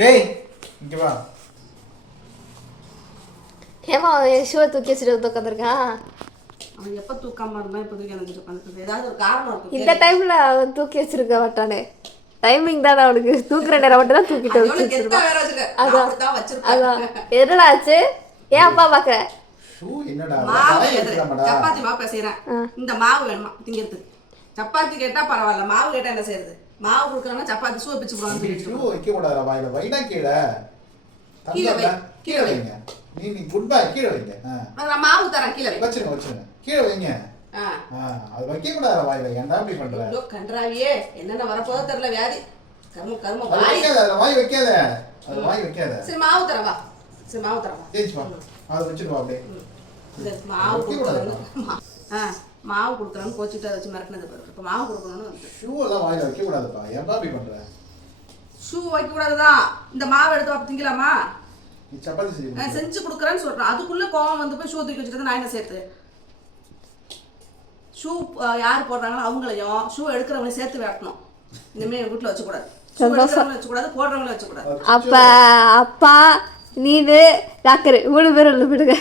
டேய் இங்க வா. ஏமா ஷூவை தூக்கி வச்சுட்டு உட்காந்துருக்கான். அவன் எப்போ தூக்காம இருந்தா இப்போ தூக்கி எனக்கு உட்காந்துருக்கு. ஏதாவது ஒரு காரணம் இருக்கும். இந்த டைம்ல அவன் தூக்கி வச்சிருக்க மாட்டானே. டைமிங் தானே அவனுக்கு. தூக்குற நேரம் மட்டும் தான் தூக்கிட்டு வச்சிருப்பான். அதான் என்னடா ஆச்சு? ஏன் அப்பா பாக்குற? சப்பாத்தி மாவு பேசுறேன். இந்த மாவு வேணுமா திங்கிறதுக்கு? சப்பாத்தி கேட்டா பரவாயில்ல, மாவு கேட்டா என்ன செய்யறது? மாவு கொடுக்கறோம்னா சப்பாத்தி சூ பிச்சு போடுவாங்க. வைக்க கூடாதா வாயில? வைடா கீழே கீழே வைங்க. நீ குட் பை கீழே வைங்க. நான் மாவு தரேன் கீழே வச்சிருங்க கீழே வைங்க. அது வைக்க கூடாதா வாயில? ஏன்டா இப்படி பண்ற? ஐயோ கன்றாவியே, என்னென்ன வரப்போதோ தெரியல வியாதி. கர்ம வாய் வைக்காத. அது வாய் வைக்காத. சரி மாவு தரேன் வா. சரி மாவு தரேன் வா. ஏய் வா. அது வச்சிட்டு வா அப்படியே. இந்த மாவு கொடுக்கறேன். மாவு கொடுக்கறேன்னு கோச்சிட்டு அதை வச்சு மிரட்டினது பாரு. இப்போ மாவு கொடுக்கணும்னு ஷூ எல்லாம் வாயில வைக்க கூடாதுப்பா. ஏன்டா இப்படி பண்ற? ஷூ வைக்க கூடாதுதான். இந்த மாவு எடுத்து வா திங்கலாமா? நீ சப்பாத்தி செஞ்சு கொடுக்குறேன்னு சொல்றேன். அதுக்குள்ள கோவம் வந்து போய் ஷூ தூக்கி வச்சுட்டு நான் என்ன சேர்த்து? ஷூ யார் போடுறாங்களோ அவங்களையும் ஷூ எடுக்கிறவங்களையும் சேர்த்து வெட்டணும். இனிமேல் எங்கள் வீட்டில் வச்சுக்கூடாது. ஷூ எடுக்கிறவங்களும் வச்சுக்கூடாது, போடுறவங்களும் வச்சுக்கூடாது. அப்பா நீனு டாக்டர் 3 பேர் உள்ள போயிடுங்க.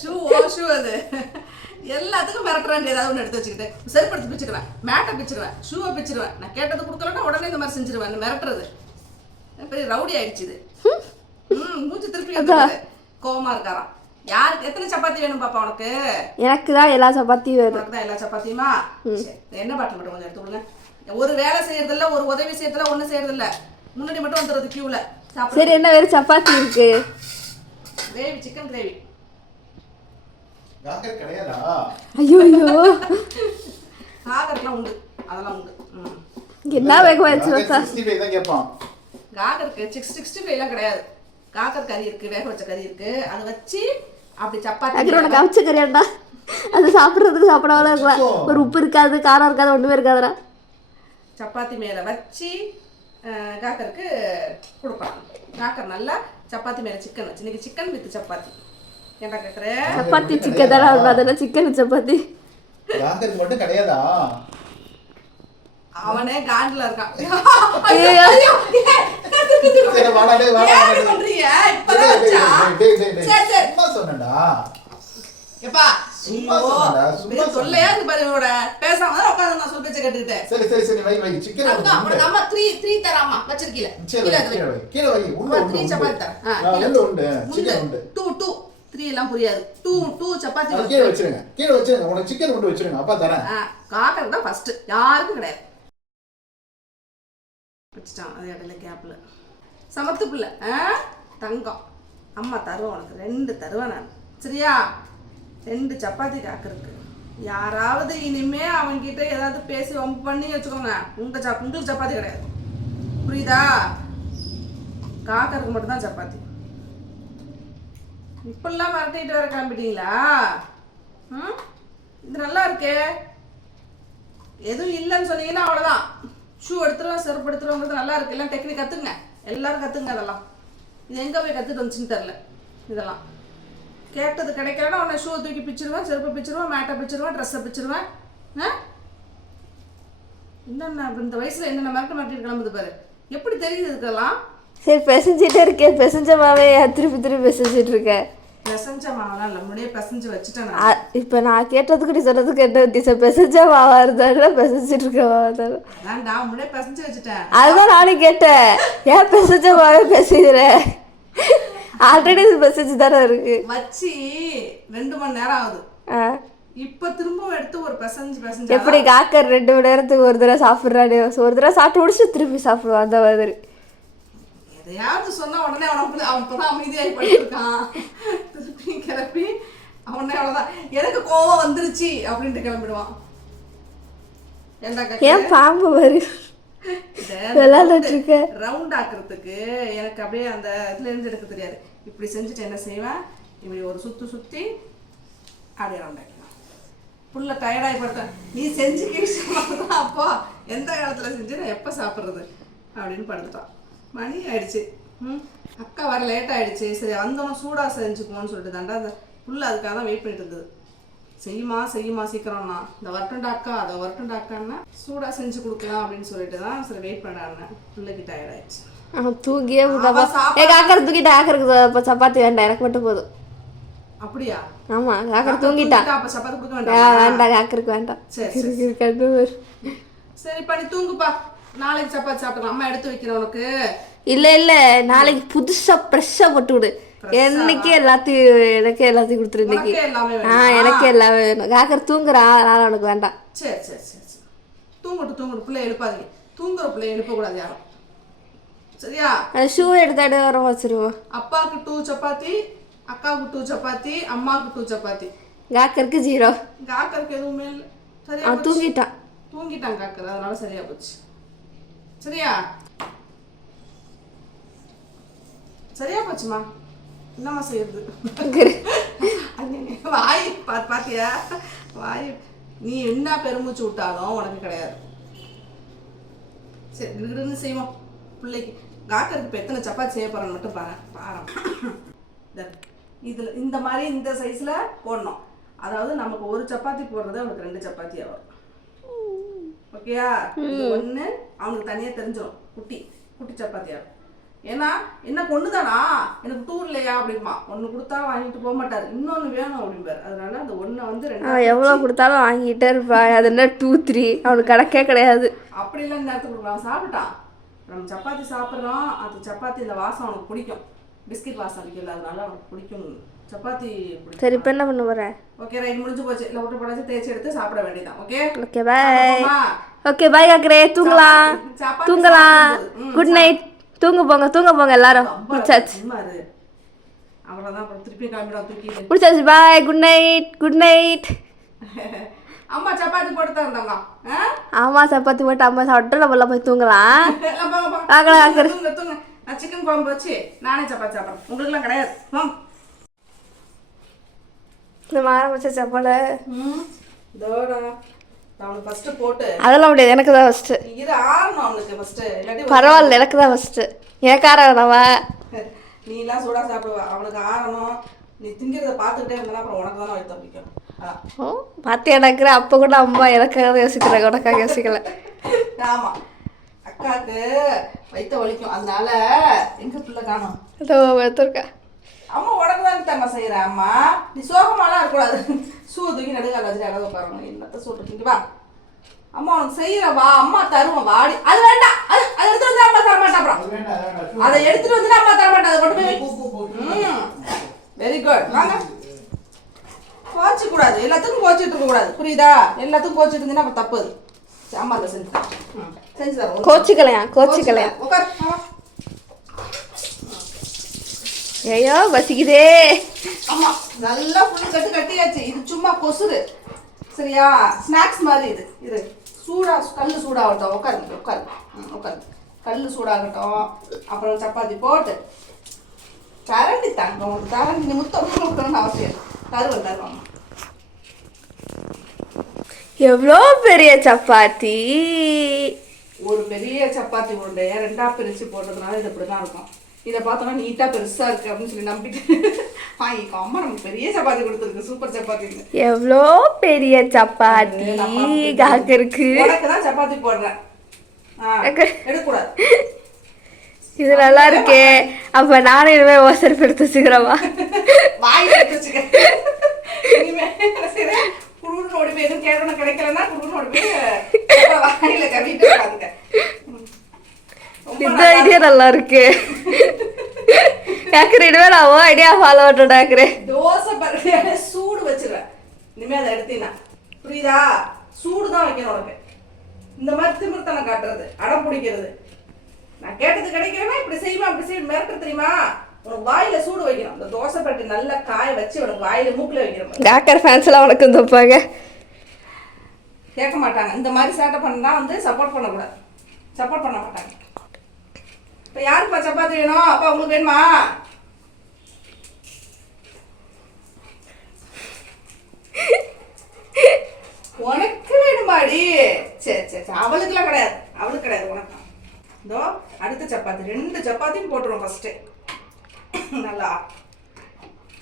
ஷூ அது எல்லாத்துக்கும் மிரட்டுறேன். ஏதாவது ஒன்று எடுத்து வச்சுக்கிட்டு செருப்படுத்தி பிச்சுக்குவேன், மேட்டை பிச்சுருவேன், ஷூவை பிச்சுருவேன். நான் கேட்டது கொடுக்கலன்னா உடனே இந்த மாதிரி செஞ்சிருவேன். மிரட்டுறது பெரிய ரவுடி ஆயிடுச்சு இது. மூச்சு திருப்பி கோவமா இருக்காராம். யாருக்கு எத்தனை சப்பாத்தி வேணும் பாப்பா உனக்கு? எனக்கு தான் எல்லா சப்பாத்தியும் வேணும். உனக்கு தான் எல்லா சப்பாத்தியுமா? என்ன பாட்டில் மட்டும் கொஞ்சம் எடுத்து விடுங்க. ஒரு வேலை செய்யறதில்ல, ஒரு உதவி செய்யறதில்ல, ஒன்றும் செய்யறதில்ல. முன்னாடி மட்டும் வந்துடுறது கியூவில். சரி என்ன வேறு சப்பாத்தி இருக்கு? Gravy, chicken gravy. காக்கர் கிடையாதா? ஐயோ காகர்லாம் உண்டு, அதெல்லாம் உண்டு. என்ன வேக வச்சு வச்சா? 65 தான் கேட்பான். காகருக்கு 65 கிடையாது. காக்கர் கறி இருக்கு, வேக வச்ச கறி இருக்கு. அதை வச்சு அப்படி சப்பாத்தி. உனக்கு அவிச்ச கறியாண்டா? அது சாப்பிட்றதுக்கு சாப்பிடாமலாம் இருக்கலாம். ஒரு உப்பு இருக்காது, காரம் இருக்காது, ஒன்றுமே இருக்காதுடா. சப்பாத்தி மேலே வச்சு காக்கருக்கு கொடுப்பாங்க. காக்கர் நல்லா சப்பாத்தி மேலே சிக்கன் வச்சு. இன்னைக்கு சிக்கன் வித் சப்பாத்தி. ஏன்டா கேட்குற? சப்பாத்தி சிக்கன் தானே, அதெல்லாம் சிக்கன் சப்பாத்தி. காக்கருக்கு மட்டும் கிடையாதா? அவனே காண்டில் இருக்கான். புரியாது. காக்கர் தான் ஃபர்ஸ்ட், யாருக்கும் கிடையாது. வச்சுட்டான் அது இடையில கேப்பில். சமத்து பிள்ளை தங்கம். அம்மா தருவேன் உனக்கு 2 தருவேன் நான். சரியா? 2 சப்பாத்தி காக்கருக்கு. யாராவது இனிமே அவன்கிட்ட ஏதாவது பேசி வம்பு பண்ணி வச்சுக்கோங்க, உங்களுக்கு சப்பாத்தி கிடையாது. புரியுதா? காக்கருக்கு மட்டும்தான் சப்பாத்தி. இப்பெல்லாம் மறட்டிட்டு வர கிளம்பிட்டீங்களா? இது நல்லா இருக்கே. எதுவும் இல்லைன்னு சொன்னீங்கன்னா அவ்வளோதான். ஷூ எடுத்துருவேன், செருப்பு எடுத்துருவோங்கிறது நல்லா இருக்கு. எல்லாம் டெக்னிக் கற்றுங்க, எல்லாரும் கற்றுங்க. அதெல்லாம் இது எங்கே போய் கற்றுட்டு வந்துச்சுன்னு தெரில. இதெல்லாம் கேட்டது கிடைக்கலன்னா உடனே ஷூவை தூக்கி பிச்சிருவேன், செருப்பை பிச்சிருவேன், மேட்டை பிச்சிருவேன், ட்ரெஸ்ஸை பிச்சிருவேன். என்னென்ன இந்த வயசில் என்னென்ன மிரட்டு கிளம்புது பாரு. எப்படி தெரியுது இதுக்கெல்லாம்? சரி பெசஞ்சிட்டே இருக்கேன். பெசஞ்ச மாவே திருப்பி பெசஞ்சிட்டு இருக்கேன். பெசஞ்ச மாவெல்லாம் இல்லை, முன்னாடியே பெசஞ்சு வச்சுட்டேன். இப்போ நான் கேட்டதுக்கு நீ சொன்னதுக்கு என்ன வித்தியாசம்? பெசஞ்ச மாவா இருந்தாலும் பெசஞ்சிட்டு இருக்க மாவா இருந்தாலும் நான் முன்னாடியே பெசஞ்சு வச்சுட்டேன். அதுதான் நானும் கேட்டேன், ஏன் பெசஞ்ச மாவே பெசுகிற? ஆல்ரெடி இது பெசஞ்சு தானே இருக்கு. வச்சு 2 மணி நேரம் ஆகுது. இப்போ திரும்ப எடுத்து ஒரு பெசஞ்சு எப்படி காக்கர் 2 மணி நேரத்துக்கு ஒரு தடவை சாப்பிட்றானே, ஒரு தடவை சாப்பிட்டு முடிச்சு திருப்பி சாப்பிடுவான். அந்த மாதிரி எதையாவது சொன்னா உடனே அவன் இப்பதான் அமைதியாகி படுத்திருக்கான். திருப்பி கிளப்பி அவனே அவ்வளோதான், எனக்கு கோவம் வந்துருச்சு அப்படின்ட்டு கிளம்பிடுவான். ஏன் பாம்பு மாதிரி விளையாண்டுட்டு இருக்க? ரவுண்ட் ஆக்குறதுக்கு எனக்கு அப்படியே அந்த இதுல இருந்து எடுக்க தெரியாது. இப்படி செஞ்சுட்டு என்ன செய்வேன், இப்படி ஒரு சுற்றி அப்படியே ரவுண்ட் ஆக்கலாம். புள்ள டயர்டாகி படுத்தேன். நீ செஞ்சு கிழிச்சுதான் அப்போ எந்த காலத்துல செஞ்சு நான் எப்போ சாப்பிட்றது அப்படின்னு படுத்துட்டான். மணி ஆயிடுச்சு. அக்கா வர லேட் ஆயிடுச்சு. சரி வந்தோம் சூடாக செஞ்சுக்குவோன்னு சொல்லிட்டு தாண்டா அந்த புள்ள அதுக்காக தான் வெயிட் பண்ணிட்டு இருந்தது. செய்யுமா சீக்கிரம்னா இந்த வரட்டுண்டாக்கா அதை வரட்டுண்டாக்கான்னா சூடாக செஞ்சு கொடுக்கலாம் அப்படின்னு சொல்லிட்டு தான் சரி வெயிட் பண்ணாருன்னு. பிள்ளைக்கு டயர்ட் ஆயிடுச்சு. தூங்கியே விட்டாப்பா. காக்கரை தூக்கிட்டா. காக்கருக்கு இப்போ சப்பாத்தி வேண்டாம், எனக்கு மட்டும் போதும். அப்படியா? ஆமா, காக்கரை தூங்கிட்டான். அப்ப சப்பாத்தி கொடுக்க வேண்டாம். வேண்டாம், காக்கருக்கு வேண்டாம். சரிப்பா, நீ தூங்குப்பா. நாளைக்கு சப்பாத்தி சாப்பிடலாம். அம்மா எடுத்து வைக்கிறேன் உனக்கு. இல்ல நாளைக்கு புதுசா ஃப்ரெஷ்ஷா போட்டு விடு. எனக்கே எல்லாத்தையும் கொடுத்துரு இன்னைக்கு. எனக்கே எல்லாமே வேணும். காக்கரை தூங்குறா, அதனால உனக்கு வேண்டாம். சரி தூங்கட்டும். பிள்ளை எழுப்பாதீங்க. தூங்குற பிள்ளை எழுப்பக்கூடாது யாரும். சரியா? ஷூ எடுத்தாடு வர வச்சிருவோம். அப்பாவுக்கு 2 சப்பாத்தி, அக்காவுக்கு 2 சப்பாத்தி, அம்மாவுக்கு 2 சப்பாத்தி. காக்கருக்கு 0. காக்கருக்கு எதுவுமே இல்லை. சரியா? தூங்கிட்டான் காக்கர், அதனால சரியா போச்சு. சரியா போச்சுமா. என்னம்மா செய்யுது? வாய் பாத்தியா? வாய் நீ என்ன பெருமூச்சு விட்டாலும் உனக்கு கிடையாது. சரி, கிடுன்னு செய்வோம் பிள்ளைக்கு. காக்கருக்கு இப்போ எத்தனை சப்பாத்தி செய்ய போறேன்னு மட்டும் பாரு. இதுல இந்த மாதிரி இந்த சைஸ்ல போடணும். அதாவது நமக்கு ஒரு சப்பாத்தி போடுறது அவனுக்கு 2 சப்பாத்தியா வரும். ஓகேயா? ஒண்ணு அவனுக்கு தனியா தெரிஞ்சிடும். குட்டி சப்பாத்தியா. ஏன்னா என்ன கொண்டுதானா, எனக்கு 2 இல்லையா அப்படிமா. 1 கொடுத்தா வாங்கிட்டு போக மாட்டாரு, இன்னொன்னு வேணும் அப்படிம்பாரு. அதனால அந்த 1 வந்து 2 எவ்வளவு கொடுத்தாலும் வாங்கிட்டே இருப்பா. அது என்ன 2, 3 அவனுக்கு கணக்கே கிடையாது. அப்படி இல்லை, நேரத்துக்கு கொடுக்கலாம். சாப்பிட்டான். நம்ம சப்பாத்தி சாப்பிட்றோம், அந்த சப்பாத்தி இந்த வாசம் அவனுக்கு பிடிக்கும். பிஸ்கட் வாசம் அடிக்கல, அதனால அவனுக்கு பிடிக்கும் சப்பாத்தி. சரி, இப்போ என்ன பண்ண போறேன்? ஓகே, ரைட், முடிஞ்சு போச்சு. இல்லை விட்டு படாச்சு தேய்ச்சி எடுத்து சாப்பிட வேண்டியதான். ஓகே பாய் காக்கரே. தூங்கலாம். Good night. தூங்க போங்க எல்லாரும். முடிச்சாச்சு. அவ்வளோதான், திருப்பி கிளம்பிடும் தூக்கி. முடிச்சாச்சு. பாய். Good night. அம்மா சப்பாத்தி போட்டு தான் இருந்தாங்க. ஆமா, சப்பாத்தி போட்டு அம்மா சாப்பிட்டு நம்ம போய் தூங்கலாம். தூங்க. நான் சிக்கன் குழம்பு வச்சு நானே சப்பாத்தி சாப்பிட்றேன். உங்களுக்குலாம் கிடையாது. இந்த ஆரம்பிச்ச சாப்பாடு அவனுக்கு ஃபர்ஸ்ட் போட்டு அதெல்லாம் முடியாது, எனக்கு தான் ஃபர்ஸ்ட். இது ஆறணும் அவனுக்கு ஃபர்ஸ்ட். இல்லாட்டி பரவாயில்ல, எனக்கு தான் ஃபர்ஸ்ட். எனக்கு ஆறவா? நீ எல்லாம் சூடா சாப்பிடுவ, அவனுக்கு ஆறணும். நீ திங்கிறத பார்த்துக்கிட்டே இருந்தா அப்புறம் உனக்கு தானே வயிற்று பிடிக்கும். ஓ, பார்த்து எனக்குற. அப்போ கூட அம்மா எனக்காக யோசிக்கிறாங்க, உனக்காக யோசிக்கல. ஆமா, அக்காவுக்கு வயிற்று வலிக்கும், அதனால எங்க பிள்ளை காணும். எடுத்துருக்கா. அம்மா உடம்பு தான் தம்மா செய்யற. அம்மா நீ சோகமாலாம் இருக்கக்கூடாது. ஷூ தூக்கி நடுக்கால வச்சுட்டு அழகு உட்காரணும். என்னத்த சொல்றீங்க? வா அம்மா உனக்கு செய்யற, வா அம்மா தருவோம். வாடி. அது வேண்டாம், அதை எடுத்து வந்து அம்மா தர மாட்டா. அப்புறம் அதை எடுத்துட்டு வந்து அம்மா தர மாட்டா. அதை கொண்டு போய். Very good. வாங்க. கோச்சு கூடாது, எல்லாத்துக்கும் கோச்சிட்டு இருக்க கூடாது, புரியுதா? எல்லாத்துக்கும் கோச்சிட்டு இருந்தீங்கன்னா அப்ப தப்பு. அது அம்மா அதை செஞ்சு தரோம். கோச்சிக்கலையா உட்கார். ஐயோ பசிக்குதே. ஆமா, நல்லா புல்லு கட்டியாச்சு. இது சும்மா கொசுறு. சரியா? ஸ்நாக்ஸ் மாதிரி. இது சூடா, கல்லு சூடாகட்டும். உட்காரு. கல்லு சூடாகட்டும். அப்புறம் சப்பாத்தி போட்டு கரண்டி தாங்க. உங்களுக்கு கரண்டி முத்தம் கொடுக்கணும்னு அவசியம். தருவாங்க. எவ்வளோ பெரிய சப்பாத்தி. ஒரு பெரிய சப்பாத்தி உருண்டைய 2ஆ பிரிச்சு போட்டதுனால இது இப்படிதான் இருக்கும். இதை பார்த்தோன்னா நீட்டா பெருசா இருக்கு அப்படின்னு சொல்லி நம்பிட்டு வாங்கிக்கோ. அம்மா நமக்கு பெரிய சப்பாத்தி கொடுத்துருக்கு, சூப்பர் சப்பாத்தி. எவ்வளோ பெரிய சப்பாத்தி காக்கருக்கு. உனக்கு தான் சப்பாத்தி போடுறேன், எடுக்கூடாது. இது நல்லா இருக்கே. அப்ப நானும் இனிமே ஓசர் எடுத்து வச்சுக்கிறவா? வாயில எடுத்து வச்சுக்க. இனிமே சரி, குடுன்னு ஓடி போய் எதுவும் கேட்கணும், கிடைக்கலன்னா குடுன்னு ஓடி போய் வாயில கவிட்டு உட்காந்துக்க. இந்த ஐடியா நல்லா இருக்கு. இனிமே நான் ஐடியா ஃபாலோ பண்ணுறேன். தோசை பரட்டியால சூடு வச்சிருவேன். இனிமே அதை எடுத்தீங்கன்னா புரியுதா? சூடு தான் வைக்கணும் உனக்கு. இந்த மாதிரி திமிர்த்தனம் காட்டுறது, அடம் பிடிக்கிறது. நான் கேட்டது கிடைக்கிறேன்னா இப்படி செய்வேன், அப்படி செய்வேன் மிரட்டு தெரியுமா? உனக்கு வாயில சூடு வைக்கணும். இந்த தோசை பரட்டி நல்லா காய வச்சு உனக்கு வாயில மூக்கில் வைக்கிறோம். டாக்டர் ஃபேன்ஸ் எல்லாம் உனக்கு தப்பாங்க, கேட்க மாட்டாங்க. இந்த மாதிரி சேட்டை பண்ணா வந்து சப்போர்ட் பண்ணக்கூடாது, சப்போர்ட் பண்ண மாட்டாங்க. இப்போ யாருப்பா சப்பாத்தி வேணும்? அப்பா உங்களுக்கு வேணுமா? உனக்கு வேணுமாடி? சரி சரி சரி, அவளுக்குலாம் கிடையாது, அவளுக்கு கிடையாது, உனக்கு. இதோ அடுத்த சப்பாத்தி 2 சப்பாத்தியும் போட்டுருவோம் ஃபர்ஸ்ட்டு. நல்லா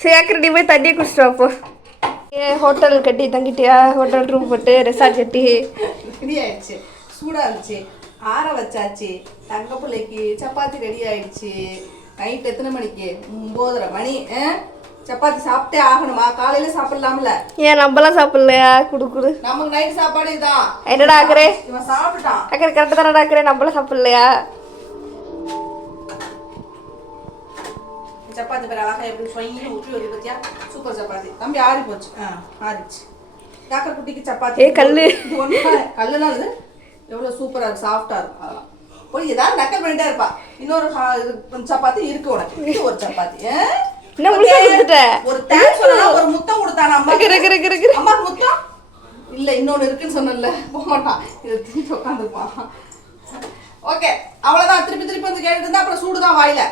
சேக்கரடி போய் தண்ணியை குடிச்சிட்டு வாப்போ. ஹோட்டல் கட்டி தங்கிட்டியா? ஹோட்டல் ரூம் போட்டு ரெசார்ட் கட்டி ரெடி ஆயிடுச்சு. சூடாக இருந்துச்சு. ஆற வச்சாச்சு. தங்க பிள்ளைக்கு சப்பாத்தி ரெடி ஆயிடுச்சு. நைட் எத்தனை மணிக்கு? 9:30 மணி. சப்பாத்தி சாப்பிட்டே ஆகணுமா? காலையில சாப்பிடலாம்ல? ஏன் நம்மளாம் சாப்பிடலையா? குடு நமக்கு நைட் சாப்பாடு இதான். என்னடா ஆக்குறே? இவன் சாப்பிட்டான். அக்கறை கரெக்டாக தானடா ஆக்குறே, நம்மளாம் சாப்பிடலையா? சப்பாத்தி பேர் அழகா எப்படி சொயின்னு ஊற்றி வருது பத்தியா? சூப்பர் சப்பாத்தி. தம்பி ஆறி போச்சு. ஆறிச்சு. காக்கா குட்டிக்கு சப்பாத்தி. கல்லு கல்லுலாம் இது எவ்வளோ சூப்பராக இருக்கு, சாஃப்டாக இருக்கும். அதெல்லாம் போய் ஏதாவது நக்கல் பண்ணிட்டே இருப்பா. இன்னொரு சப்பாத்தி இருக்கு உனக்கு. இது ஒரு சப்பாத்தி. ஒரு தேங்க்ஸ் சொல்லலாம், ஒரு முத்தம் கொடுத்தானா அம்மா? அம்மா முத்தம் இல்ல, இன்னொன்னு இருக்குன்னு சொன்னல, போக மாட்டான். இதை திருப்பி உட்காந்துருப்பான். ஓகே, அவ்வளவுதான். திருப்பி வந்து கேட்டுட்டு இருந்தா அப்புறம் சூடுதான் வாயில.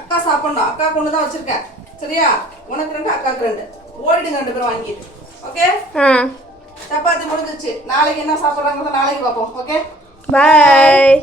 அக்கா சாப்பிடணும், அக்கா கொண்டு தான் வச்சிருக்கேன். சரியா? உனக்கு 2, அக்காவுக்கு 2. ஓடிடுங்க 2 பேரும் வாங்கிட்டு. ஓகே, சப்பாத்தி முடிஞ்சிச்சு. நாளைக்கு என்ன சாப்பிட்றாங்க நாளைக்கு பார்ப்போம். ஓகே, பாய்.